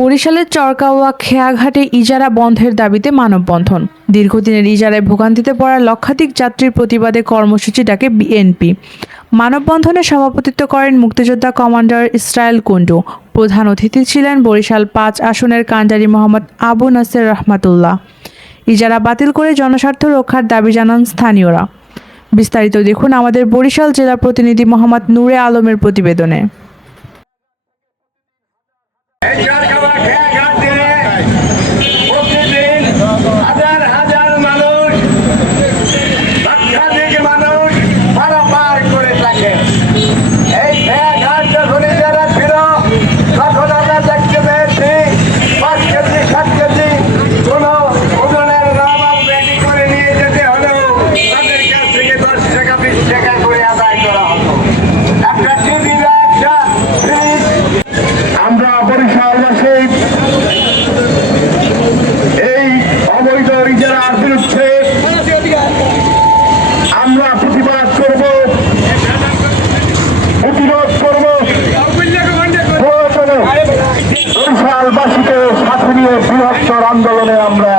বরিশালের চরকাওয়া খেয়াঘাটে ইজারা বন্ধের দাবিতে মানববন্ধন। দীর্ঘদিনের ইজারায় ভোগান্তিতে পড়া লক্ষাধিক যাত্রীর প্রতিবাদে কর্মসূচি ডাকে বিএনপি। মানববন্ধনে সভাপতিত্ব করেন মুক্তিযোদ্ধা কমান্ডার ইসরায়েল কুন্ডু। প্রধান অতিথি ছিলেন বরিশাল ৫ আসনের কান্ডারি মোহাম্মদ আবু নাসের রহমাতুল্লাহ। ইজারা বাতিল করে জনস্বার্থ রক্ষার দাবি জানান স্থানীয়রা। বিস্তারিত দেখুন আমাদের বরিশাল জেলা প্রতিনিধি মোহাম্মদ নূরে আলমের প্রতিবেদনে। বরিশালবাসীকে সাথে নিয়ে বৃহত্তর আন্দোলনে আমরা